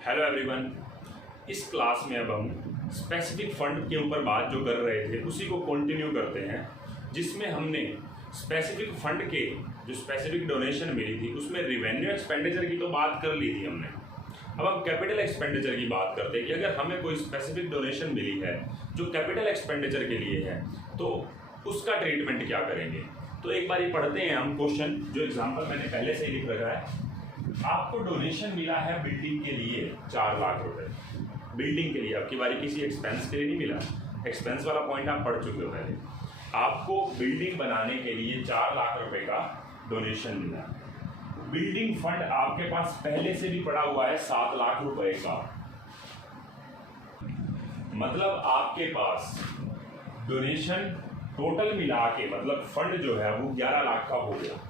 Hello everyone. इस class में अब हम स्पेसिफिक फंड के ऊपर बात जो कर रहे थे उसी को कंटिन्यू करते हैं, जिसमें हमने स्पेसिफिक फंड के जो स्पेसिफिक डोनेशन मिली थी उसमें रिवेन्यू एक्सपेंडिचर की तो बात कर ली थी हमने। अब हम कैपिटल एक्सपेंडिचर की बात करते हैं कि अगर हमें कोई स्पेसिफिक डोनेशन मिली है जो कैपिटल एक्सपेंडिचर के लिए है तो उसका ट्रीटमेंट क्या करेंगे। तो एक बार ये पढ़ते हैं हम क्वेश्चन, जो एग्जाम्पल मैंने पहले से ही लिख रखा है। आपको डोनेशन मिला है बिल्डिंग के लिए 4 लाख रुपए, बिल्डिंग के लिए, आपकी बारी किसी एक्सपेंस के लिए नहीं मिला। एक्सपेंस वाला पॉइंट आप पढ़ चुके हो पहले। आपको बिल्डिंग बनाने के लिए 4 लाख रुपए का डोनेशन मिला। बिल्डिंग फंड आपके पास पहले से भी पड़ा हुआ है 7 लाख रुपए का, मतलब आपके पास डोनेशन टोटल मिला के मतलब फंड जो है वो 11 लाख का हो गया।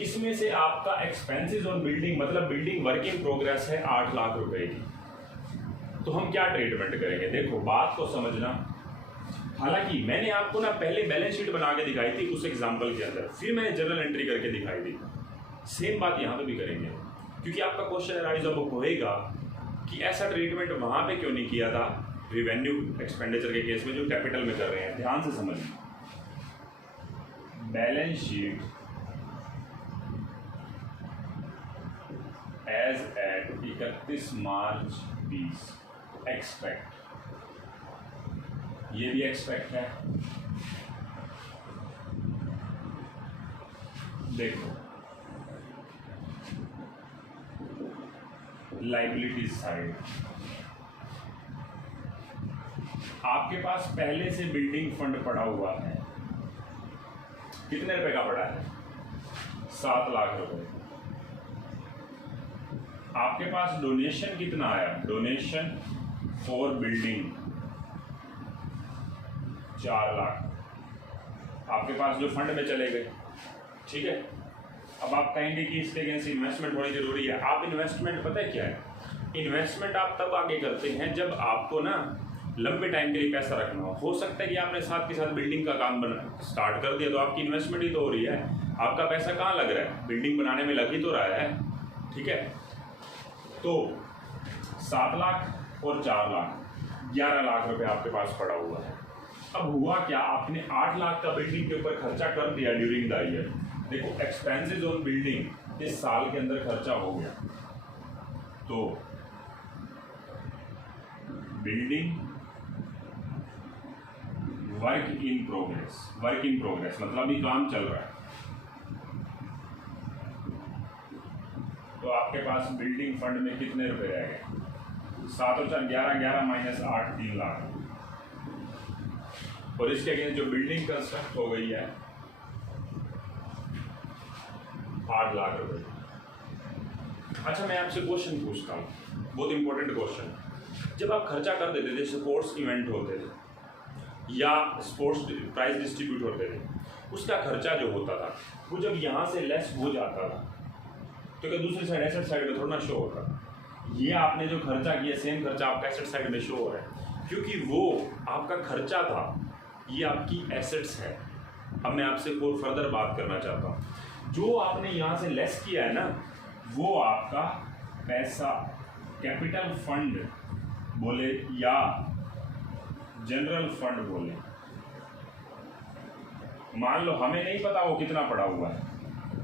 इसमें से आपका एक्सपेंसेस ऑन बिल्डिंग मतलब बिल्डिंग वर्क इन प्रोग्रेस है 8 लाख रुपए की। तो हम क्या ट्रीटमेंट करेंगे, देखो बात को समझना। हालांकि मैंने आपको ना पहले बैलेंस शीट बना के दिखाई थी उस एग्जांपल के अंदर, फिर मैंने जर्नल एंट्री करके दिखाई दी। सेम बात यहाँ पे भी करेंगे, क्योंकि आपका क्वेश्चन अराइज अब होएगा कि ऐसा ट्रीटमेंट वहां पे क्यों नहीं किया था रिवेन्यू एक्सपेंडिचर के केस में जो कैपिटल में कर रहे हैं। ध्यान से समझिए, बैलेंस शीट एज एट 31 मार्च 20 एक्सपेक्ट, ये भी एक्सपेक्ट है। देखो लाइबिलिटी साइड, आपके पास पहले से बिल्डिंग फंड पड़ा हुआ है। कितने रुपए का पड़ा है? 7 लाख रुपए। आपके पास डोनेशन कितना आया? डोनेशन फॉर बिल्डिंग 4 लाख आपके पास जो फंड में चले गए। ठीक है, अब आप कहेंगे कि इसके अगेंस्ट इन्वेस्टमेंट होनी जरूरी है। आप इन्वेस्टमेंट पता है क्या है? इन्वेस्टमेंट आप तब आगे करते हैं जब आपको ना लंबे टाइम के लिए पैसा रखना हो सकता है कि आपने साथ के साथ बिल्डिंग का काम स्टार्ट कर दिया तो आपकी इन्वेस्टमेंट ही तो हो रही है। आपका पैसा कहाँ लग रहा है? बिल्डिंग बनाने में लग ही तो रहा है। ठीक है, तो 7 लाख और 4 लाख 11 लाख रुपए आपके पास पड़ा हुआ है। अब हुआ क्या, आपने 8 लाख का बिल्डिंग के ऊपर खर्चा कर दिया ड्यूरिंग द ईयर। देखो एक्सपेंसेस ऑन बिल्डिंग इस साल के अंदर खर्चा हो गया, तो बिल्डिंग वर्क इन प्रोग्रेस मतलब अभी काम चल रहा है। तो आपके पास बिल्डिंग फंड में कितने रुपए रह गए? 7 और 4 11, 11 माइनस 8 3 लाख। और इसके अगेंस्ट जो बिल्डिंग कंस्ट्रक्ट हो गई है 8 लाख रुपए। अच्छा, मैं आपसे क्वेश्चन पूछता हूँ, बहुत इंपॉर्टेंट क्वेश्चन। जब आप खर्चा कर देते थे, स्पोर्ट्स इवेंट होते थे या स्पोर्ट्स प्राइज डिस्ट्रीब्यूट होते थे, उसका खर्चा जो होता था वो जब यहाँ से लेस हो जाता था तो क्या दूसरी साइड एसेट साइड में थोड़ा ना शो होता? ये आपने जो खर्चा किया सेम खर्चा आपका एसेट साइड में शो हो रहा है, क्योंकि वो आपका खर्चा था, ये आपकी एसेट्स है। अब मैं आपसे और फर्दर बात करना चाहता हूँ, जो आपने यहाँ से लेस किया है ना वो आपका पैसा कैपिटल फंड बोले या जनरल फंड बोले। मान लो हमें नहीं पता वो कितना पड़ा हुआ है,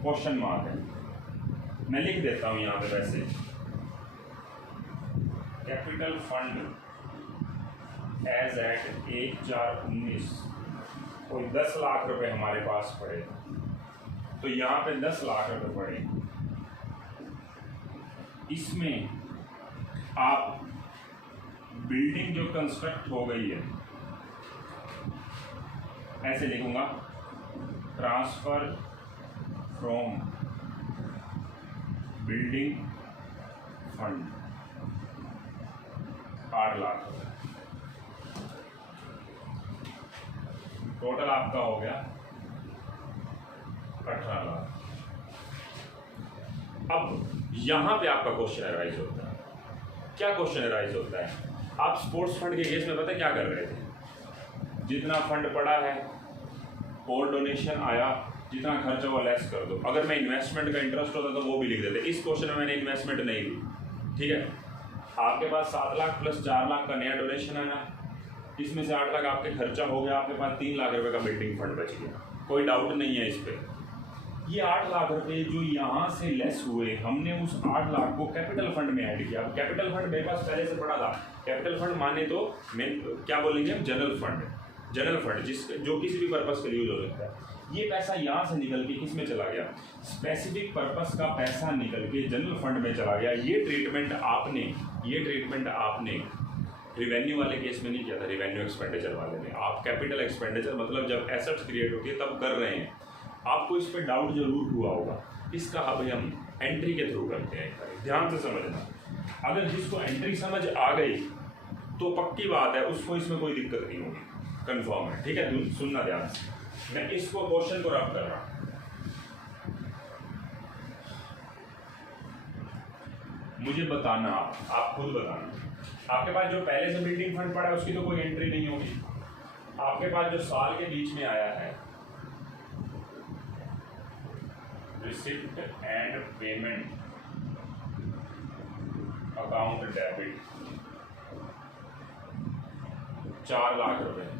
क्वेश्चन मार्क है, मैं लिख देता हूं यहां पे वैसे कैपिटल फंड एज एट 1/4/19 कोई 10 लाख रुपए हमारे पास पड़े, तो यहां पे 10 लाख रुपए पड़े। इसमें आप बिल्डिंग जो कंस्ट्रक्ट हो गई है ऐसे लिखूंगा, transfer from building fund 8 lakh total आपका हो गया 18 लाख। अब यहां पे आपका क्वेश्चन अराइज होता है। क्या क्वेश्चन अराइज होता है? आप स्पोर्ट्स फंड के केस में पता क्या कर रहे थे? जितना फंड पड़ा है और डोनेशन आया, जितना खर्चा वो लेस कर दो। अगर मैं इन्वेस्टमेंट का इंटरेस्ट होता तो वो भी लिख देते। इस क्वेश्चन में मैंने इन्वेस्टमेंट नहीं ली, ठीक है, आपके पास 7 लाख प्लस 4 लाख का नया डोनेशन आना, इसमें से 8 लाख आपके खर्चा हो गया, आपके पास 3 लाख रुपए का बिल्डिंग फंड बच गया, कोई डाउट नहीं है इस पर। ये 8 लाख रुपए जो यहाँ से लेस हुए, हमने उस 8 लाख को कैपिटल फंड में ऐड किया। अब कैपिटल फंड मेरे पास पहले से पड़ा था। कैपिटल फंड माने तो क्या बोलेंगे हम, जनरल फंड। जनरल फंड जो किसी भी पर्पस के लिए यूज हो सकता है। ये पैसा यहाँ से निकल के किस में चला गया, स्पेसिफिक पर्पस का पैसा निकल के जनरल फंड में चला गया। ये ट्रीटमेंट आपने रिवेन्यू वाले केस में नहीं किया था, रिवेन्यू एक्सपेंडिचर वाले में। आप कैपिटल एक्सपेंडिचर मतलब जब एसेट्स क्रिएट होती है तब कर रहे हैं, आपको इस पर डाउट जरूर हुआ होगा। इसका अब हम एंट्री के थ्रू करते हैं, ध्यान से समझना। अगर जिसको एंट्री समझ आ गई तो पक्की बात है उसको इसमें कोई दिक्कत नहीं होगी, कंफर्म है। ठीक है, सुनना ध्यान से, मैं इसको क्वेश्चन को रब कर रहा हूं, मुझे बताना, आप खुद बताना। आपके पास जो पहले से बिल्डिंग फंड पड़ा है उसकी तो कोई एंट्री नहीं होगी। आपके पास जो साल के बीच में आया है, receipt and payment account debit 4 lakh रुपए,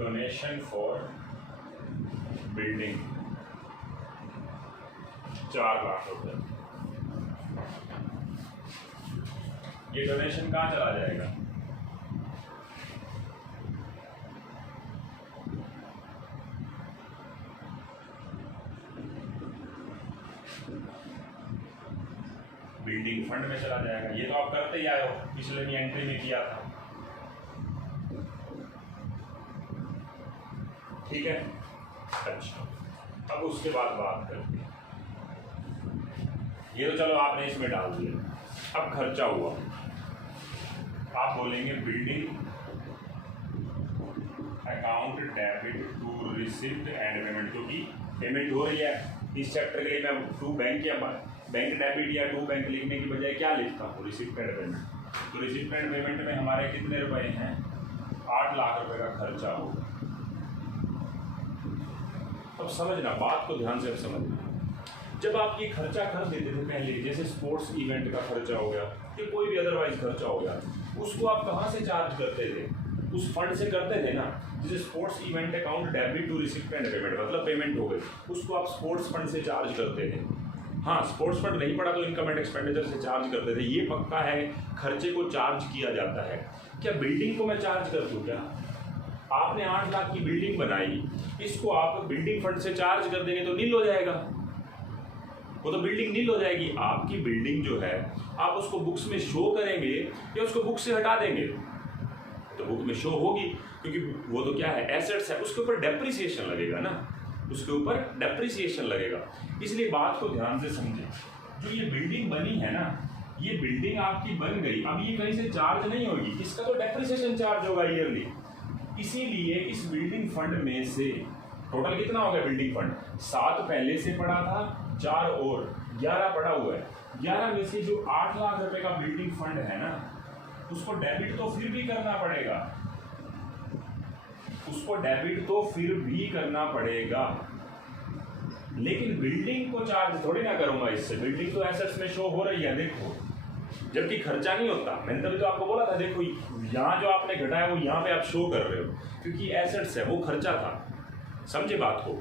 डोनेशन फॉर बिल्डिंग 4 लाख रुपए। ये डोनेशन कहाँ चला जाएगा, बिल्डिंग फंड में चला जाएगा। ये तो आप करते ही आए हो, पिछले भी एंट्री में किया था। ठीक है, अच्छा, अब उसके बाद बात करते हैं। ये तो चलो आपने इसमें डाल दिया। अब खर्चा हुआ, आप बोलेंगे building account debit to receipt and payment, क्योंकि पेमेंट हो रही है। इस चैप्टर के लिए मैं टू बैंक या बैंक डेबिट या टू बैंक लिखने की बजाय क्या लिखता हूँ, रिसिप्ट एंड पेमेंट। तो रिसिप्ट एंड पेमेंट में हमारे कितने रुपए हैं, 8 लाख रुपए का खर्चा होगा। अब समझना, बात को ध्यान से समझना। जब आप ये खर्चा कर देते थे पहले, जैसे स्पोर्ट्स इवेंट का खर्चा हो गया या कोई भी अदरवाइज खर्चा हो गया, उसको आप कहाँ से चार्ज करते थे, उस फंड से करते थे ना। जैसे sports event account debit to receipt and payment, मतलब पेमेंट हो गई, उसको आप स्पोर्ट्स फंड से चार्ज करते थे। हाँ, स्पोर्ट्स फंड नहीं पड़ा तो इनकम एंड एक्सपेंडिचर से चार्ज करते थे। ये पक्का है, खर्चे को चार्ज किया जाता है। क्या बिल्डिंग को मैं चार्ज कर दूँ क्या? आपने 8 लाख की बिल्डिंग बनाई, इसको आप बिल्डिंग फंड से चार्ज कर देंगे तो नील हो जाएगा, वो तो बिल्डिंग नील हो जाएगी। आपकी बिल्डिंग जो है आप उसको बुक्स में शो करेंगे या उसको बुक से हटा देंगे, तो बुक में शो होगी, क्योंकि वो तो क्या है, एसेट्स है, उसके ऊपर डेप्रिसिएशन लगेगा ना, उसके ऊपर डेप्रिसिएशन लगेगा। इसलिए बात को ध्यान से समझें। जो ये बिल्डिंग बनी है ना, ये बिल्डिंग आपकी बन गई, अब ये कहीं से चार्ज नहीं होगी, इसका तो डेप्रिसिएशन चार्ज होगा ईयरली। इसीलिए इस बिल्डिंग फंड में से टोटल कितना हो गया बिल्डिंग फंड, 7 पहले से पड़ा था, 4 और 11 पड़ा हुआ है। 11 में से जो 8 लाख रुपए का बिल्डिंग फंड है ना, उसको डेबिट तो फिर भी करना पड़ेगा, उसको डेबिट तो फिर भी करना पड़ेगा, लेकिन बिल्डिंग को चार्ज थोड़ी ना करूंगा इससे। बिल्डिंग तो एसेट्स में शो हो रही है, देखो, जबकि खर्चा नहीं होता। मैंने तभी तो आपको बोला था, देखो यहाँ जो आपने घटाया वो यहाँ पे आप शो कर रहे हो, क्योंकि एसेट्स है, वो खर्चा था, समझे बात को।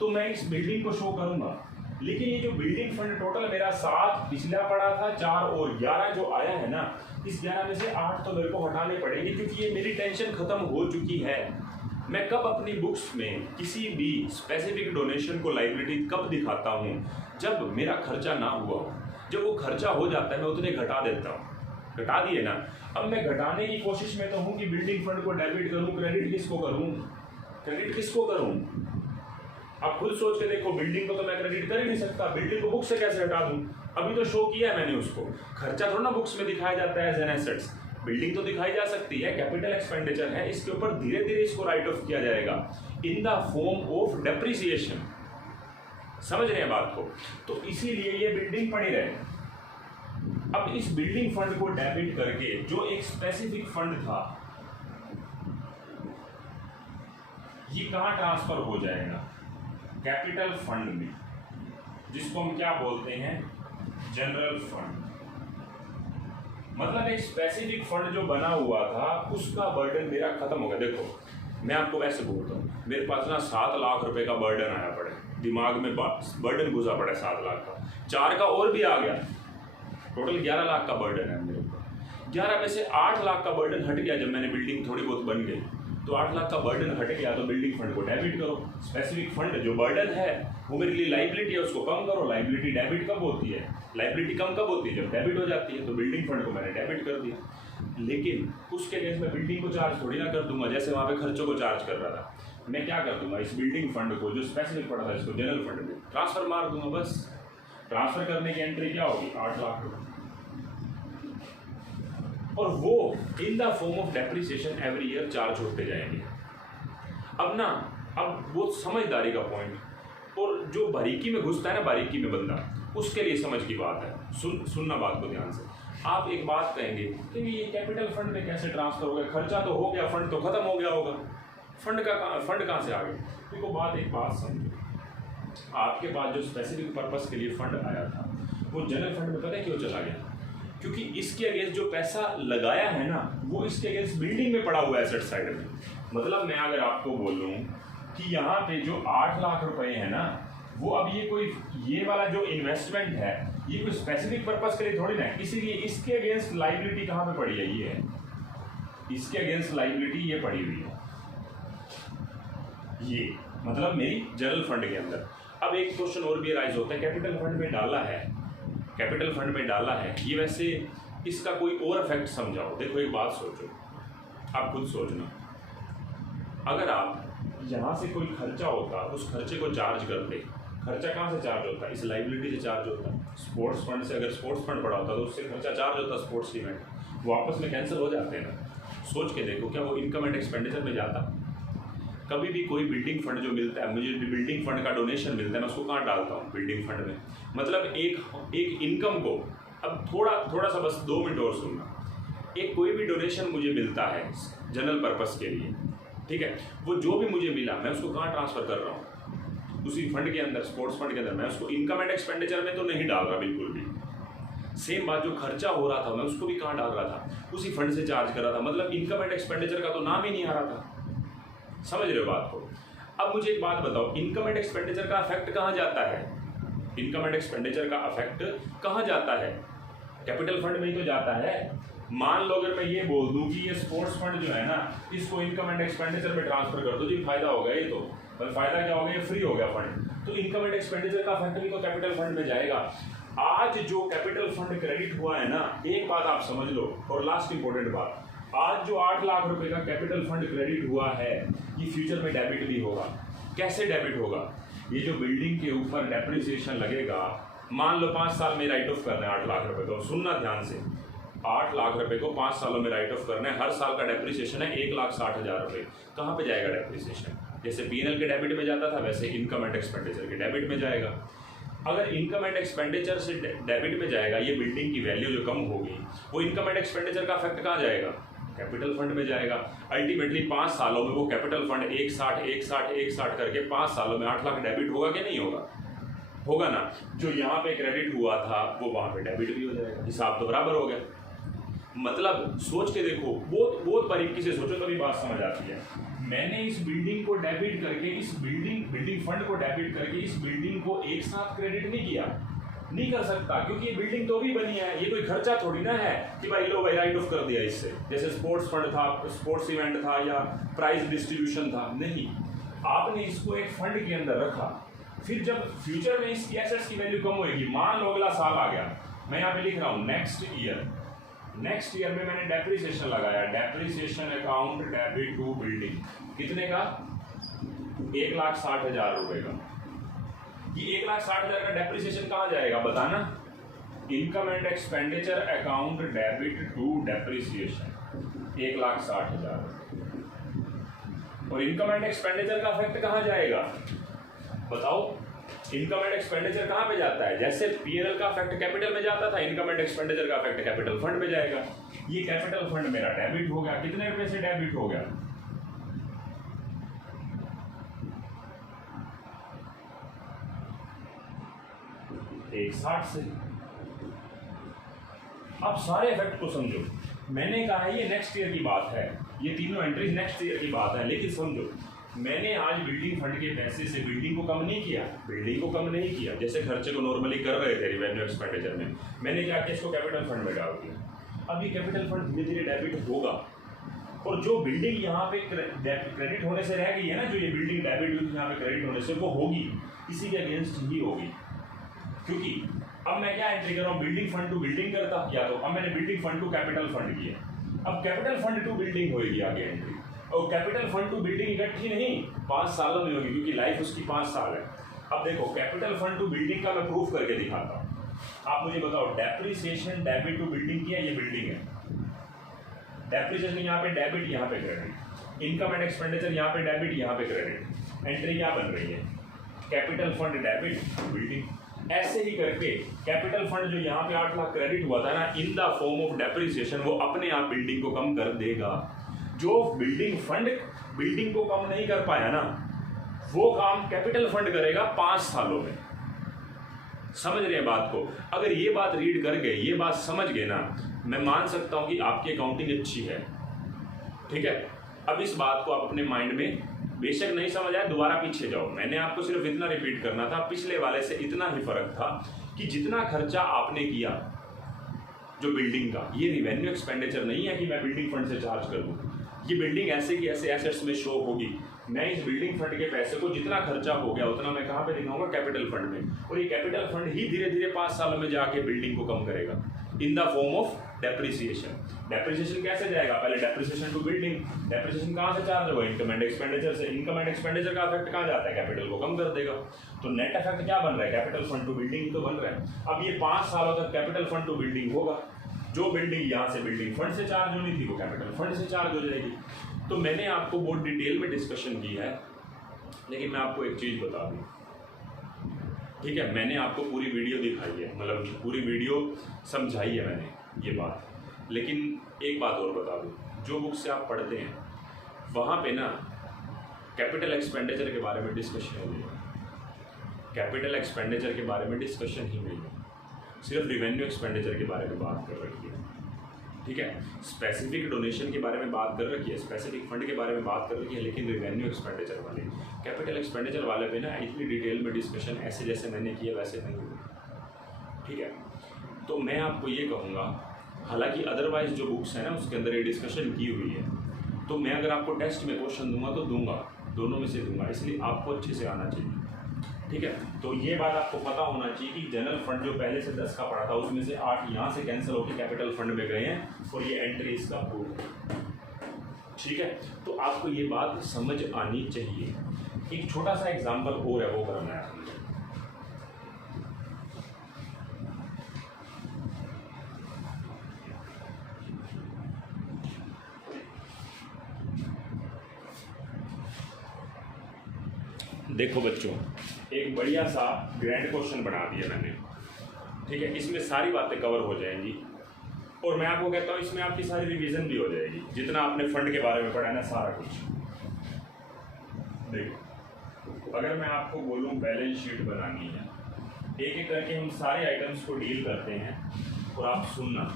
तो मैं इस बिल्डिंग को शो करूंगा, लेकिन ये जो बिल्डिंग फंड टोटल मेरा 7 पिछला पड़ा था, 4 और 11 जो आया है ना, इस 11 में से 8 तो मेरे को हटाने पड़ेंगे, क्योंकि ये मेरी टेंशन खत्म हो चुकी है। मैं कब अपनी बुक्स में किसी भी स्पेसिफिक डोनेशन को लायबिलिटी कब दिखाता हूँ, जब मेरा खर्चा ना हुआ हो। जब वो खर्चा हो जाता है मैं उतने घटा देता हूँ, घटा दिए ना। अब मैं घटाने की कोशिश में तो हूँ कि बिल्डिंग फंड को डेबिट करूँ, क्रेडिट किसको करूँ, क्रेडिट किसको करूँ। आप खुद सोच के देखो, बिल्डिंग को तो मैं क्रेडिट कर ही नहीं सकता, बिल्डिंग को बुक से कैसे हटा दूँ। अभी तो शो किया है मैंने उसको, खर्चा थोड़ा ना बुक्स में दिखाया जाता है एज एन एसेट्स, बिल्डिंग तो दिखाई जा सकती है, कैपिटल एक्सपेंडिचर है, इसके ऊपर धीरे धीरे इसको राइट ऑफ किया जाएगा in the form of depreciation. समझ रहे हैं बात को? तो इसीलिए ये बिल्डिंग पड़ी रहे। अब इस बिल्डिंग फंड को डेबिट करके जो एक स्पेसिफिक फंड था, ये कहाँ ट्रांसफर हो जाएगा? कैपिटल फंड में, जिसको हम क्या बोलते हैं? General fund. मतलब एक स्पेसिफिक फंड जो बना हुआ था उसका बर्डन मेरा खत्म हो गया। देखो मैं आपको ऐसे बोलता हूँ, मेरे पास ना 7 लाख रुपए का बर्डन आया पड़े, दिमाग में बर्डन घुसा पड़ा 7 लाख का, 4 का और भी आ गया, टोटल 11 लाख का बर्डन है मेरे ऊपर। 11 में से 8 लाख का बर्डन हट गया जब मैंने बिल्डिंग थोड़ी बहुत बन गई, तो 8 लाख का बर्डन हट गया तो बिल्डिंग फंड को डेबिट करो। स्पेसिफिक फंड जो बर्डन है वो मेरे लिए लाइबिलिटी है, उसको कम करो। लाइबिलिटी डेबिट कब होती है? लाइबिलिटी कम कब होती है? जब डेबिट हो जाती है। तो बिल्डिंग फंड को मैंने डेबिट कर दिया, लेकिन उसके केस में बिल्डिंग को चार्ज थोड़ी ना कर दूंगा, जैसे वहाँ पे खर्चों को चार्ज कर रहा था। मैं क्या कर दूंगा, इस बिल्डिंग फंड को जो स्पेसिफिक पड़ा था इसको जनरल फंड में ट्रांसफर मार दूंगा। बस ट्रांसफर करने की एंट्री क्या होगी? 8 लाख रुपये, और वो in the form of depreciation every year charge होते जाएंगे। अब वो समझदारी का पॉइंट, और जो बारीकी में घुसता है ना, बारीकी में बंदा, उसके लिए समझ की बात है। सुनना बात को ध्यान से। आप एक बात कहेंगे कि ये कैपिटल फंड में कैसे ट्रांसफर हो गया? खर्चा तो हो गया, फंड तो खत्म हो गया होगा, फंड कहाँ से आ गया? देखो एक बात समझो, आपके पास जो स्पेसिफिक पर्पस के लिए फंड आया था वो जनरल फंड में पता है क्यों चला गया? क्योंकि इसके अगेंस्ट जो पैसा लगाया है ना, वो इसके अगेंस्ट बिल्डिंग में पड़ा हुआ है एसेट साइड में। मतलब मैं अगर आपको बोलूं कि यहाँ पे जो 8 लाख रुपए है ना, वो अब ये वाला जो इन्वेस्टमेंट है ये कोई स्पेसिफिक पर्पस के लिए थोड़ी ना है, इसीलिए इसके अगेंस्ट लाइबिलिटी कहाँ पे पड़ी है? ये है, इसके अगेंस्ट लाइबिलिटी ये पड़ी हुई है, ये मतलब मेरी जनरल फंड के अंदर। अब एक क्वेश्चन और भी राइज होता है, कैपिटल फंड में डाला है, कैपिटल फंड में डाला है, ये वैसे इसका कोई और इफेक्ट समझाओ। देखो एक बात सोचो, आप खुद सोचना, अगर आप यहाँ से कोई खर्चा होता, उस खर्चे को चार्ज करते, खर्चा कहाँ से चार्ज होता है? इस लाइबिलिटी से चार्ज होता है। स्पोर्ट्स फंड से अगर स्पोर्ट्स फंड पड़ा होता तो उससे खर्चा चार्ज होता, स्पोर्ट्स इवेंट, वो आपस में कैंसिल हो जाते हैं ना। सोच के देखो, क्या वो इनकम एंड एक्सपेंडिचर में जाता? कभी भी कोई बिल्डिंग फंड जो मिलता है, मुझे बिल्डिंग फंड का डोनेशन मिलता है, मैं उसको कहाँ डालता हूँ? बिल्डिंग फंड में। मतलब एक इनकम को, अब थोड़ा सा बस 2 मिनट और सुनना, एक कोई भी डोनेशन मुझे मिलता है जनरल पर्पस के लिए, ठीक है, वो जो भी मुझे मिला मैं उसको कहाँ ट्रांसफर कर रहा हूँ? उसी फंड के अंदर, स्पोर्ट्स फंड के अंदर। मैं उसको इनकम एंड एक्सपेंडिचर में तो नहीं डाल रहा बिल्कुल भी। सेम बात, जो खर्चा हो रहा था मैं उसको भी कहाँ डाल रहा था? उसी फंड से चार्ज कर रहा था। मतलब इनकम एंड एक्सपेंडिचर का तो नाम ही नहीं आ रहा था। समझ रहे हो बात को? अब मुझे एक बात बताओ, इनकम एंड एक्सपेंडिचर का इफेक्ट कहाँ जाता है? इनकम एंड एक्सपेंडिचर का इफेक्ट कहाँ जाता है? कैपिटल फंड में ही तो जाता है। मान लो अगर मैं ये बोल दूं कि ये स्पोर्ट्स फंड जो है ना, इसको इनकम एंड एक्सपेंडिचर में ट्रांसफर कर दो, जी फायदा हो गया। ये तो फायदा क्या हो गया? ये फ्री हो गया फंड। तो इनकम एंड एक्सपेंडिचर का इफेक्ट भी तो कैपिटल फंड में जाएगा। आज जो कैपिटल फंड क्रेडिट हुआ है ना, एक बात आप समझ लो, और लास्ट इंपॉर्टेंट बात, आज जो 8 लाख रुपए का कैपिटल फंड क्रेडिट हुआ है, ये फ्यूचर में डेबिट भी होगा। कैसे डेबिट होगा? ये जो बिल्डिंग के ऊपर डेप्रिसिएशन लगेगा, मान लो 5 साल में राइट ऑफ करना है 8 लाख रुपए को। सुनना ध्यान से, 8 लाख रुपए को 5 सालों में राइट ऑफ करना है। हर साल का डेप्रिसिएशन है 1,60,000 रुपये। कहाँ पे जाएगा डेप्रिसिएशन? जैसे पीएनएल के डेबिट में जाता था, वैसे इनकम एंड एक्सपेंडिचर के डेबिट में जाएगा। अगर इनकम एंड एक्सपेंडिचर से डेबिट में जाएगा, ये बिल्डिंग की वैल्यू जो कम होगी, वो इनकम एंड एक्सपेंडिचर का इफेक्ट कहाँ जाएगा? कैपिटल फंड में जाएगा। अल्टीमेटली 5 सालों में वो कैपिटल फंड 1,60,1,60,1,60 करके 5 सालों में 8 लाख डेबिट होगा कि नहीं होगा? होगा ना। जो यहाँ पे क्रेडिट हुआ था वो वहाँ पे डेबिट भी हो जाएगा, हिसाब तो बराबर हो गया। मतलब सोच के देखो, बहुत बारीकी से सोचो तभी बात समझ आती है। मैंने इस बिल्डिंग को डेबिट करके, इस बिल्डिंग फंड को डेबिट करके इस बिल्डिंग को एक साथ क्रेडिट नहीं किया, नहीं कर सकता, क्योंकि ये बिल्डिंग तो भी बनी है। ये कोई खर्चा थोड़ी ना है कि भाई लो भाई राइट ऑफ कर दिया इससे, जैसे स्पोर्ट्स फंड था, स्पोर्ट्स इवेंट था या प्राइज डिस्ट्रीब्यूशन था। नहीं, आपने इसको एक फंड के अंदर रखा। फिर जब फ्यूचर में इसकी एसेट्स की वैल्यू कम होगी, मान लो अगला साल आ गया, मैं यहाँ पे लिख रहा हूँ नेक्स्ट ईयर में मैंने डेप्रिसिएशन लगाया, depreciation account debit to building, कितने का? 1,60,000 रुपए का। ये 1,60,000 का डेप्रिसिएशन कहाँ जाएगा बताना? Income and expenditure account debit to depreciation 1,60,000। और इनकम एंड एक्सपेंडिचर का इफेक्ट कहाँ जाएगा बताओ? इनकम एंड एक्सपेंडिचर कहाँ पे जाता है? जैसे पीएनएल का इफेक्ट कैपिटल में जाता था, इनकम एंड एक्सपेंडिचर का इफेक्ट कैपिटल फंड में जाएगा। ये कैपिटल फंड मेरा डेबिट हो गया। कितने रुपए से डेबिट हो गया? एक 60 से। अब सारे इफेक्ट को समझो, मैंने कहा है ये नेक्स्ट ईयर की बात है, ये तीनों एंट्रीज नेक्स्ट ईयर की बात है, लेकिन समझो मैंने आज बिल्डिंग फंड के पैसे से बिल्डिंग को कम नहीं किया, बिल्डिंग को कम नहीं किया, जैसे खर्चे को नॉर्मली कर रहे थे रिवेन्यू एक्सपेंडिचर में, मैंने क्या किया, इसको कैपिटल फंड में डाल दिया। अब ये कैपिटल फंड धीरे धीरे डेबिट होगा, और जो बिल्डिंग यहाँ पे क्रेडिट होने से रह गई है ना, जो ये बिल्डिंग डेबिट हुई यहाँ पे क्रेडिट होने से, वो होगी इसी के अगेंस्ट ही होगी। क्योंकि अब मैं क्या एंट्री कर रहा हूँ, बिल्डिंग फंड टू बिल्डिंग करता किया, तो अब मैंने building fund to capital fund किया, अब कैपिटल फंड टू बिल्डिंग होगी आगे एंट्री। और कैपिटल फंड टू बिल्डिंग इकट्ठी नहीं 5 सालों में होगी, क्योंकि लाइफ उसकी 5 साल है। अब देखो कैपिटल फंड टू बिल्डिंग का मैं प्रूफ करके दिखाता हूँ, आप मुझे बताओ डेप्रिसिएशन डेबिट टू बिल्डिंग किया, ये बिल्डिंग है, डेप्रिसिएशन यहाँ पे डेबिट, यहाँ पे क्रेडिट, इनकम एंड एक्सपेंडिचर यहाँ पे डेबिट, यहाँ पे क्रेडिट, एंट्री क्या बन रही है, कैपिटल फंड डेबिट बिल्डिंग। ऐसे ही करके कैपिटल फंड जो यहाँ पे 8 लाख क्रेडिट हुआ था ना, in the form of depreciation, वो अपने आप बिल्डिंग को कम कर देगा। जो बिल्डिंग फंड बिल्डिंग को कम नहीं कर पाया ना, वो काम कैपिटल फंड करेगा 5 सालों में। समझ रहे हैं बात को? अगर ये बात रीड कर गए, ये बात समझ गए ना, मैं मान सकता हूं कि आपकी अकाउंटिंग अच्छी है। ठीक है, अब इस बात को आप अपने माइंड में, बेशक नहीं समझ आया दोबारा पीछे जाओ, मैंने आपको सिर्फ इतना रिपीट करना था, पिछले वाले से इतना ही फर्क था कि जितना खर्चा आपने किया जो बिल्डिंग का, ये रिवेन्यू एक्सपेंडिचर नहीं है कि मैं बिल्डिंग फंड से चार्ज कर दूं, ये बिल्डिंग ऐसे की ऐसे एसेट्स में शो होगी। मैं इस बिल्डिंग फंड के पैसे को जितना खर्चा हो गया उतना मैं कहाँ पे दिखाऊंगा, कैपिटल फंड में, और ये कैपिटल फंड ही धीरे धीरे 5 सालों में जाके बिल्डिंग को कम करेगा in the form of depreciation. Depreciation कैसे जाएगा, पहले डेप्रिसिएशन टू बिल्डिंग, डेप्रिसिएशन कहाँ से चार्ज होगा, इनकम एंड एक्सपेंडिचर से, इनकम एंड एक्सपेंडिचर का इफेक्ट कहाँ जाता है, कैपिटल को कम कर देगा। तो नेट इफेक्ट क्या बन रहा है, कैपिटल फंड टू बिल्डिंग ही तो बन रहा है। अब ये 5 सालों तक कैपिटल फंड टू बिल्डिंग होगा, जो बिल्डिंग यहाँ से बिल्डिंग फंड से चार्ज होनी थी वो कैपिटल फंड से चार्ज हो जाएगी। तो मैंने आपको बहुत डिटेल में डिस्कशन की है, लेकिन मैं आपको एक चीज़ बता दूँ, ठीक है, मैंने आपको पूरी वीडियो दिखाई है, मतलब पूरी वीडियो समझाई है मैंने ये बात, लेकिन एक बात और बता दूँ, जो बुक से आप पढ़ते हैं वहाँ पे ना कैपिटल एक्सपेंडिचर के बारे में डिस्कशन नहीं है, कैपिटल एक्सपेंडिचर के बारे में डिस्कशन ही नहीं है, सिर्फ रिवेन्यू एक्सपेंडिचर के बारे में बात कर रखी है। ठीक है, स्पेसिफिक डोनेशन के बारे में बात कर रखी है, स्पेसिफिक फंड के बारे में बात कर रखी है, लेकिन रिवेन्यू एक्सपेंडिचर वाले, कैपिटल एक्सपेंडिचर वाले पे ना इतनी डिटेल में डिस्कशन ऐसे जैसे मैंने किया वैसे नहीं हुई। ठीक है, तो मैं आपको ये कहूँगा, हालांकि अदरवाइज जो बुक्स हैं ना उसके अंदर ये डिस्कशन की हुई है, तो मैं अगर आपको टेस्ट में क्वेश्चन दूंगा तो दूंगा, दोनों में से दूंगा, इसलिए आपको अच्छे से आना चाहिए। ठीक है, तो ये बात आपको पता होना चाहिए कि जनरल फंड जो पहले से 10 का पड़ा था उसमें से 8 यहाँ से कैंसिल होकर कैपिटल फंड में गए हैं, और ये एंट्री इसका प्रूफ है। ठीक है, तो आपको ये बात समझ आनी चाहिए। एक छोटा सा एग्जांपल और है, वो करना है आपने। देखो बच्चों, एक बढ़िया सा ग्रैंड क्वेश्चन बना दिया मैंने। ठीक है, इसमें सारी बातें कवर हो जाएंगी, और मैं आपको कहता हूँ इसमें आपकी सारी रिवीजन भी हो जाएगी, जितना आपने फंड के बारे में पढ़ा है ना सारा कुछ। देखो, अगर मैं आपको बोलूँ बैलेंस शीट बनानी है, एक एक करके हम सारे आइटम्स को डील करते हैं, और आप सुनना,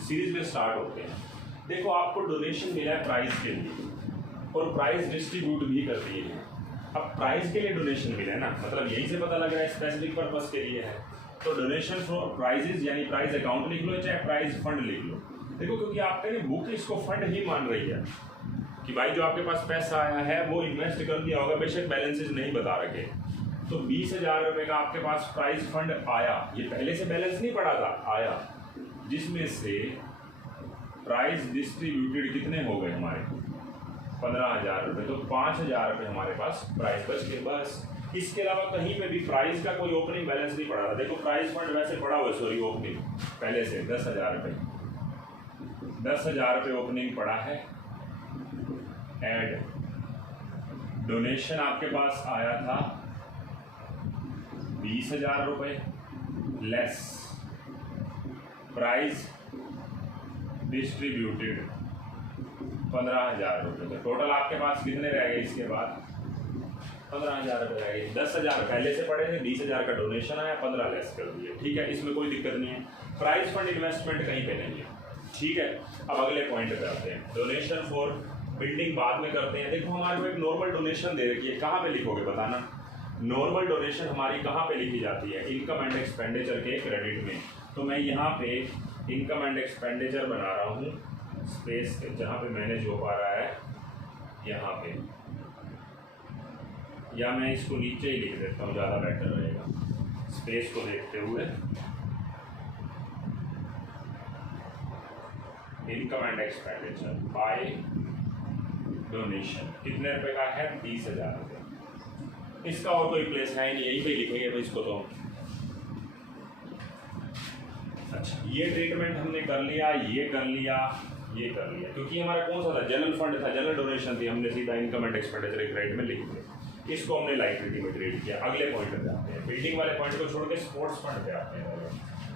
सीरीज में स्टार्ट होते हैं। देखो, आपको डोनेशन मिला है प्राइस के लिए, और प्राइस डिस्ट्रीब्यूट भी कर दिए हैं। अब प्राइस के लिए डोनेशन मिला है ना, मतलब यहीं से पता लग रहा है स्पेसिफिक पर्पस के लिए है, तो डोनेशन फॉर प्राइजेज यानी प्राइस अकाउंट लिख लो, चाहे प्राइस फंड लिख लो। देखो, क्योंकि आपका ये बुक इसको फंड ही मान रही है कि भाई जो आपके पास पैसा आया है वो इन्वेस्ट कर दिया होगा, बेशक बैलेंसेज नहीं बता रखे। तो 20,000 रुपये का आपके पास प्राइस फंड आया, ये पहले से बैलेंस नहीं पड़ा था, आया, जिसमें से प्राइस डिस्ट्रीब्यूटेड कितने हो गए हमारे, 15,000 रुपये। तो 5,000 रुपये हमारे पास प्राइस बच गए, बस। इसके अलावा कहीं पे भी प्राइस का कोई ओपनिंग बैलेंस नहीं पड़ा था। देखो, प्राइस फंड वैसे पड़ा हुआ है, सॉरी ओपनिंग पहले से 10,000 रुपये, 10,000 रुपये ओपनिंग पड़ा है। एड डोनेशन आपके पास आया था 20,000 रुपये, लेस प्राइस डिस्ट्रीब्यूटेड 15,000 रुपये। तो टोटल आपके पास कितने रह गए इसके बाद, 15,000 रुपये आएगी। 10,000 पहले से पड़े थे, 20,000 का डोनेशन आया, 15 लेस कर दिए। ठीक है, इसमें कोई दिक्कत नहीं है। प्राइज फंड इन्वेस्टमेंट कहीं पे नहीं है। ठीक है, अब अगले पॉइंट पे आते हैं। डोनेशन फॉर बिल्डिंग बाद में करते हैं। देखो हमारे को एक नॉर्मल डोनेशन दे रखी है, कहाँ पे लिखोगे बताना। नॉर्मल डोनेशन हमारी कहाँ पे लिखी जाती है? इनकम एंड एक्सपेंडिचर के क्रेडिट में। तो मैं यहाँ पे इनकम एंड एक्सपेंडिचर बना रहा हूँ, स्पेस जहाँ पे मैनेज हो पा रहा है यहाँ पे, या मैं इसको नीचे ही लिख देता हूँ, ज़्यादा बेटर रहेगा स्पेस को देखते हुए। Income and expenditure bye donation कितने रुपए का है? 20,000 रुपये। इसका और कोई प्लेस है नहीं, यहीं पे लिखेंगे भाई इसको। तो अच्छा, ये ट्रीटमेंट हमने कर लिया, ये कर लिया, ये कर लिया, क्योंकि हमारा कौन सा था? जनरल फंड था, जनरल डोनेशन थी, हमने सीधा इनकम एंड एक्सपेंडिचर एक क्रेडिट में लिख दिया। इसको हमने लाइबिलिटी में ट्रीट किया। अगले पॉइंट पे आते हैं, बिल्डिंग वाले पॉइंट को छोड़ के स्पोर्ट्स फंड पे आते हैं।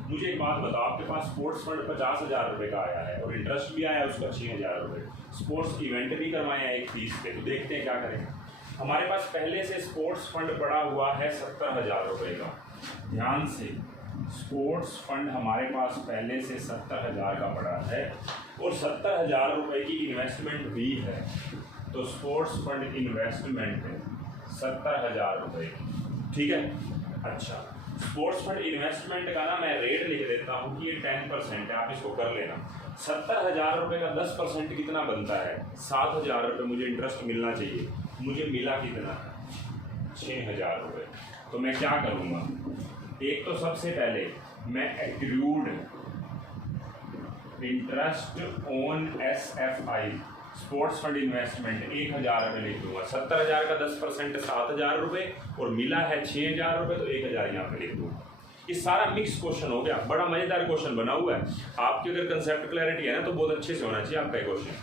मुझे एक बात बताओ, आपके पास स्पोर्ट्स फंड 50,000 रुपये का आया है और इंटरेस्ट भी आया उसका 6,000 रुपये। स्पोर्ट्स इवेंट भी करवाए हैं एक फीस पे, तो देखते हैं क्या करें। हमारे पास पहले से स्पोर्ट्स फंड पड़ा हुआ है 70,000 रुपये का। ध्यान से, स्पोर्ट्स फंड हमारे पास पहले से 70,000 का पड़ा है और 70,000 रुपये की इन्वेस्टमेंट भी है। तो स्पोर्ट्स फंड इन्वेस्टमेंट 70,000 रुपये। ठीक है, अच्छा, स्पोर्ट्स फंड इन्वेस्टमेंट का ना मैं रेट लिख देता हूँ कि ये 10% है, आप इसको कर लेना। 70,000 रुपये का 10% कितना बनता है? 7,000 रुपये मुझे इंटरेस्ट मिलना चाहिए। मुझे मिला कितना? 6,000 रुपये। तो मैं क्या करूँगा? एक तो सबसे पहले मैं accrued interest on SFI sports fund investment 1,000 रुपये लिख दूंगा। 70,000 का 10% 7,000 रुपये और मिला है 6,000 रुपये, तो 1,000 यहाँ पे लिख दूँगा। ये सारा मिक्स क्वेश्चन हो गया, बड़ा मज़ेदार क्वेश्चन बना हुआ है। आपकी अगर कंसेप्ट क्लैरिटी है ना तो बहुत अच्छे से होना चाहिए आपका क्वेश्चन।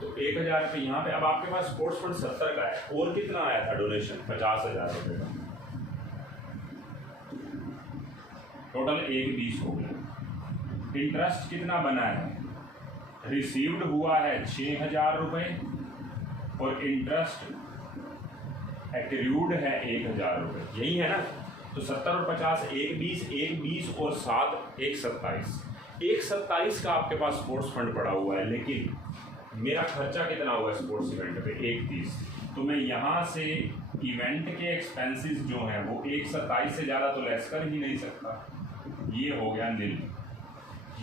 तो 1,000 रुपये यहाँ पे। अब आपके पास स्पोर्ट्स फंड 70 का है और कितना आया था डोनेशन? 50,000 रुपये का। टोटल 1,20 हो गया। इंटरेस्ट कितना बना है? रिसीव्ड हुआ है 6,000 रुपये और इंटरेस्ट एक्रूड है 1,000 रुपये। यही है ना? तो 70 और 50 1,20, 1,20 और 7 1,27। 1,27 का आपके पास स्पोर्ट्स फंड पड़ा हुआ है, लेकिन मेरा खर्चा कितना हुआ स्पोर्ट्स इवेंट पे? 1,30। तो मैं यहाँ से इवेंट के एक्सपेंसेस जो हैं वो 1,27 से ज़्यादा तो लेस कर ही नहीं सकता। ये हो गया नील,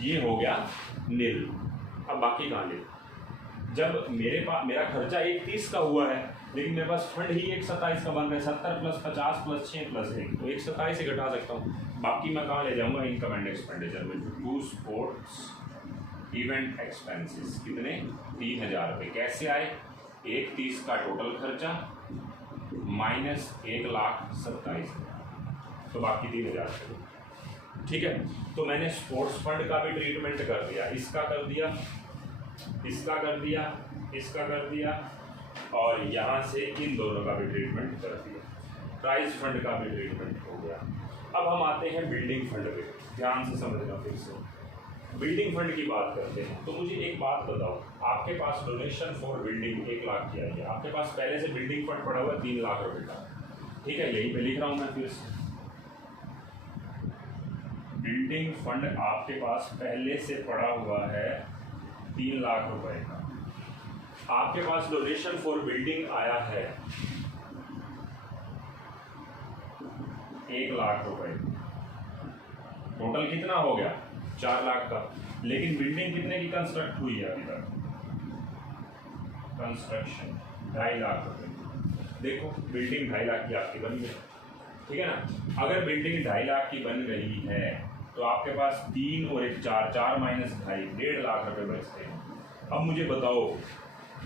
ये हो गया नील। अब बाकी कहाँ ले? जब मेरे पास मेरा खर्चा 1,30 का हुआ है लेकिन मेरे पास फंड ही 1,27 का बन रहा है, 70 + 50 + 6 + 1, तो 1,27 से घटा सकता हूँ। बाकी मैं कहाँ ले जाऊँगा? इनकम एंड एक्सपेंडिचर में। टू स्पोर्ट्स इवेंट एक्सपेंसेस कितने? 3,000 रुपये। कैसे आए? 1,30 का टोटल खर्चा माइनस 1,27,000, तो बाकी 3,000 रुपये। ठीक है, तो मैंने स्पोर्ट्स फंड का भी ट्रीटमेंट कर दिया, इसका कर दिया, इसका कर दिया, इसका कर दिया और यहाँ से इन दोनों का भी ट्रीटमेंट कर दिया। प्राइज फंड का भी ट्रीटमेंट हो गया। अब हम आते हैं बिल्डिंग फंड पे। ध्यान से समझना फिर से। बिल्डिंग फंड की बात करते हैं तो मुझे एक बात बताओ, आपके पास डोनेशन फॉर बिल्डिंग 1 लाख की आई है, आपके पास पहले से बिल्डिंग फंड पड़ा हुआ है 3 लाख रुपये का। ठीक है, यहीं पे लिख रहा हूँ मैं फिर से। बिल्डिंग फंड आपके पास पहले से पड़ा हुआ है 3 लाख रुपए का। आपके पास डोनेशन फॉर बिल्डिंग आया है 1 लाख रुपए। टोटल कितना हो गया? 4 लाख का। लेकिन बिल्डिंग कितने की कंस्ट्रक्ट हुई है अभी तक? कंस्ट्रक्शन 2.5 लाख रुपए। देखो बिल्डिंग 2.5 लाख की आपकी बन गई। ठीक है ना? अगर बिल्डिंग 2.5 लाख की बन रही है तो आपके पास 3 और 1 4, 4 - 2.5 1.5 लाख रुपए बचते हैं। अब मुझे बताओ,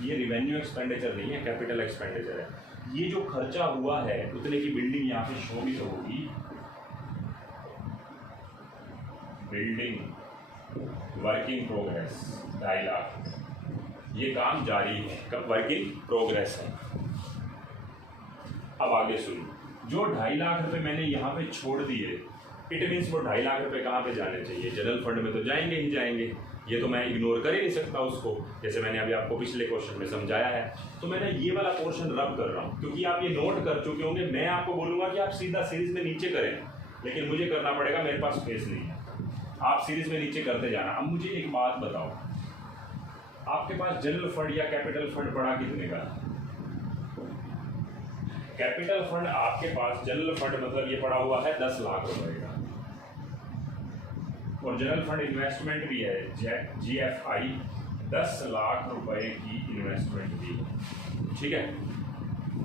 ये रिवेन्यू एक्सपेंडिचर नहीं है, कैपिटल एक्सपेंडिचर है। ये जो खर्चा हुआ है उतने की बिल्डिंग यहाँ पे शो भी तो होगी। बिल्डिंग वर्किंग प्रोग्रेस 2.5 लाख, ये काम जारी है, कब वर्किंग प्रोग्रेस है। अब आगे सुनो, जो 2.5 लाख रुपए मैंने यहाँ पे छोड़ दिए, इट मीन्स वो 2.5 लाख रुपए कहाँ पे जाने चाहिए? जनरल फंड में तो जाएंगे ही जाएंगे। ये तो मैं इग्नोर कर ही नहीं सकता उसको, जैसे मैंने अभी आपको पिछले क्वेश्चन में समझाया है। तो मैंने ये वाला पोर्शन रब कर रहा हूँ क्योंकि आप ये नोट कर चुके होंगे। मैं आपको बोलूँगा कि आप सीधा सीरीज में नीचे करें, लेकिन मुझे करना पड़ेगा, मेरे पास स्पेस नहीं है। आप सीरीज में नीचे करते जाना। अब मुझे एक बात बताओ, आपके पास जनरल फंड या कैपिटल फंड पड़ा कितने का? कैपिटल फंड आपके पास, जनरल फंड मतलब ये पड़ा हुआ है 10 लाख रुपए का, और जनरल फंड इन्वेस्टमेंट भी है, GFI 10 लाख रुपए की इन्वेस्टमेंट भी है, ठीक है।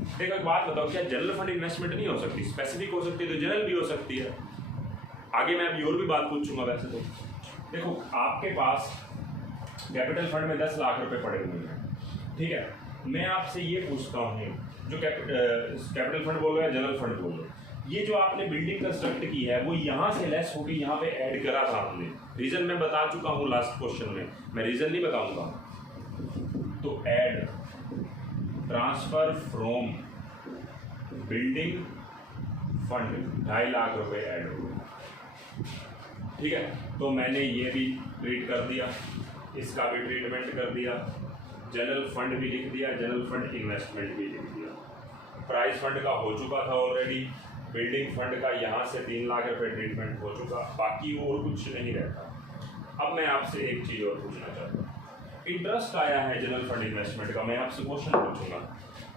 देखो एक बात बताओ, क्या जनरल फंड इन्वेस्टमेंट नहीं हो सकती? स्पेसिफिक हो सकती है तो जनरल भी हो सकती है। आगे मैं अभी और भी बात पूछूंगा। वैसे तो देखो आपके पास कैपिटल फंड में 10 लाख रुपए पड़े हुए हैं, ठीक है। मैं आपसे ये पूछता हूँ, जो कैपिटल फंड बोलो या जनरल फंड बोलो, ये जो आपने बिल्डिंग कंस्ट्रक्ट की है वो यहाँ से लेस होगी, यहाँ पे ऐड करा था हमने। रीजन मैं बता चुका हूँ लास्ट क्वेश्चन में, मैं रीजन नहीं बताऊंगा। तो add transfer from building fund 2.5 lakh रुपए ऐड हो गए, ठीक है। तो मैंने ये भी ट्रीट कर दिया, इसका भी ट्रीटमेंट कर दिया, जनरल फंड भी लिख दिया, जनरल फंड इन्वेस्टमेंट भी लिख दिया। प्राइस फंड का हो चुका था ऑलरेडी, बिल्डिंग फंड का यहाँ से 3 लाख रुपए ट्रीटमेंट हो चुका, बाकी और कुछ नहीं रहता। अब मैं आपसे एक चीज़ और पूछना चाहता हूँ, इंटरेस्ट आया है जनरल फंड इन्वेस्टमेंट का, मैं आपसे क्वेश्चन पूछूंगा।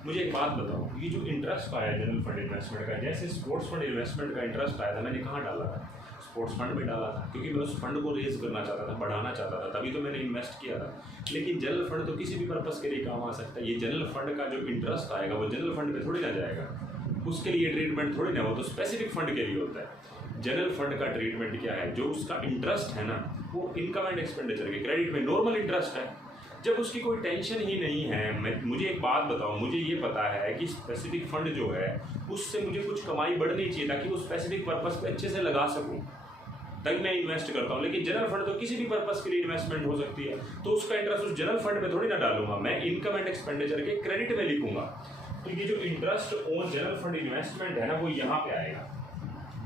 मुझे एक बात बताओ, ये जो इंटरेस्ट आया जनरल फंड इन्वेस्टमेंट का, जैसे स्पोर्ट्स फंड इन्वेस्टमेंट का इंटरेस्ट आया था, मैंने कहाँ डाला था? स्पोर्ट्स फंड में डाला था, क्योंकि मैं उस फंड को रेज करना चाहता था, बढ़ाना चाहता था, तभी तो मैंने इन्वेस्ट किया था। लेकिन जनरल फंड तो किसी भी पर्पस के लिए काम आ सकता है। ये जनरल फंड का जो इंटरेस्ट आएगा वो जनरल फंड में थोड़ी ना जाएगा, उसके लिए ट्रीटमेंट थोड़ी ना, वो तो स्पेसिफिक फंड के लिए होता है। जनरल फंड का ट्रीटमेंट क्या है? जो उसका इंटरेस्ट है ना, वो इनकम एंड एक्सपेंडिचर के क्रेडिट में नॉर्मल इंटरेस्ट है, जब उसकी कोई टेंशन ही नहीं है। मुझे एक बात बताओ, मुझे ये पता है कि स्पेसिफिक फंड जो है उससे मुझे कुछ कमाई बढ़नी चाहिए ताकि वो स्पेसिफिक पर्पस पे अच्छे से लगा सकूं, तभी मैं इन्वेस्ट करता हूँ। लेकिन जनरल फंड तो किसी भी पर्पस के लिए इन्वेस्टमेंट हो सकती है, तो उसका इंटरेस्ट उस जनरल फंड में थोड़ी ना डालूंगा, मैं इनकम एंड एक्सपेंडिचर के क्रेडिट में लिखूंगा। तो ये जो interest on general fund investment है ना, वो यहाँ पे आएगा,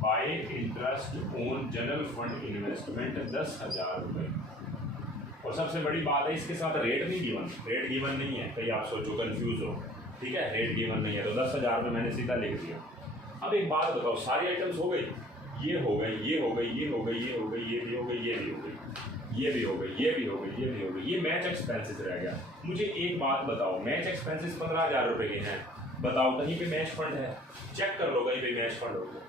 bye interest on general fund investment 10,000 रुपये। और सबसे बड़ी बात है, इसके साथ रेट नहीं गिवन, रेट गिवन नहीं है, कहीं आप सोचो कंफ्यूज हो, ठीक है, रेट गिवन नहीं है, तो 10,000 में मैंने सीधा लिख दिया। अब एक बात बताओ, सारी आइटम्स हो गई, ये हो गई, ये हो गई, ये हो गई, ये हो गई, ये भी हो गई, ये भी हो गई, ये भी हो गई, ये भी हो गई, ये भी हो गई, ये मैच एक्सपेंसेस रह गया। मुझे एक बात बताओ, मैच एक्सपेंसेस 15,000 रुपये के हैं, बताओ कहीं पे मैच फंड है? चेक कर लो कहीं पे मैच फंड होगा,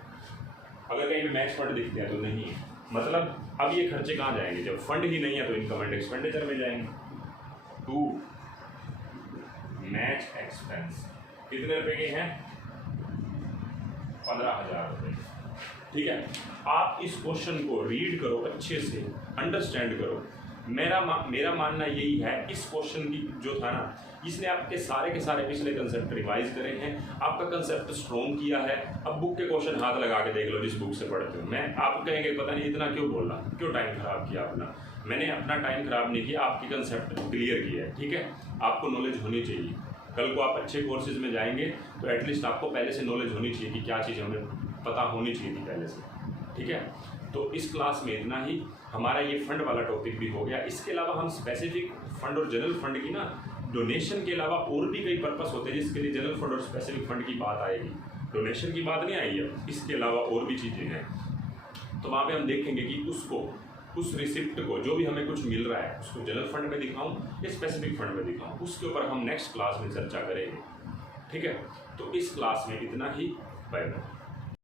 अगर कहीं पे मैच फंड दिखते हैं तो नहीं है, मतलब अब ये खर्चे कहाँ जाएंगे? जब फंड ही नहीं है तो इनकम एंड एक्सपेंडिचर में जाएंगे। टू मैच एक्सपेंस कितने रुपए के हैं? 15,000 रुपये, ठीक है। आप इस क्वेश्चन को रीड करो अच्छे से, अंडरस्टैंड करो। मेरा मानना यही है, इस क्वेश्चन की जो था ना, इसने आपके सारे के सारे पिछले कंसेप्ट रिवाइज करे हैं, आपका कंसेप्ट स्ट्रॉन्ग किया है। अब बुक के क्वेश्चन हाथ लगा के देख लो जिस बुक से पढ़ते हो। मैं आप कहेंगे पता नहीं इतना क्यों बोला, क्यों टाइम खराब किया अपना। मैंने अपना टाइम खराब नहीं किया, आपकी कंसेप्ट क्लियर किया है, ठीक है। आपको नॉलेज होनी चाहिए, कल को आप अच्छे कोर्सेज में जाएंगे तो एटलीस्ट आपको पहले से नॉलेज होनी चाहिए कि क्या चीज़ हमें पता होनी चाहिए थी पहले से, ठीक है। तो इस क्लास में इतना ही, हमारा ये फंड वाला टॉपिक भी हो गया। इसके अलावा हम स्पेसिफिक फंड और जनरल फंड की ना, डोनेशन के अलावा और भी कई पर्पस होते हैं जिसके लिए जनरल फंड और स्पेसिफिक फंड की बात आएगी। डोनेशन की बात नहीं आई है, इसके अलावा और भी चीज़ें हैं, तो वहाँ पे हम देखेंगे कि उसको, उस रिसिप्ट को, जो भी हमें कुछ मिल रहा है, उसको जनरल फंड में दिखाऊं या स्पेसिफिक फंड में दिखाऊं, उसके ऊपर हम नेक्स्ट क्लास में चर्चा करेंगे, ठीक है। तो इस क्लास में इतना ही, बाय बाय।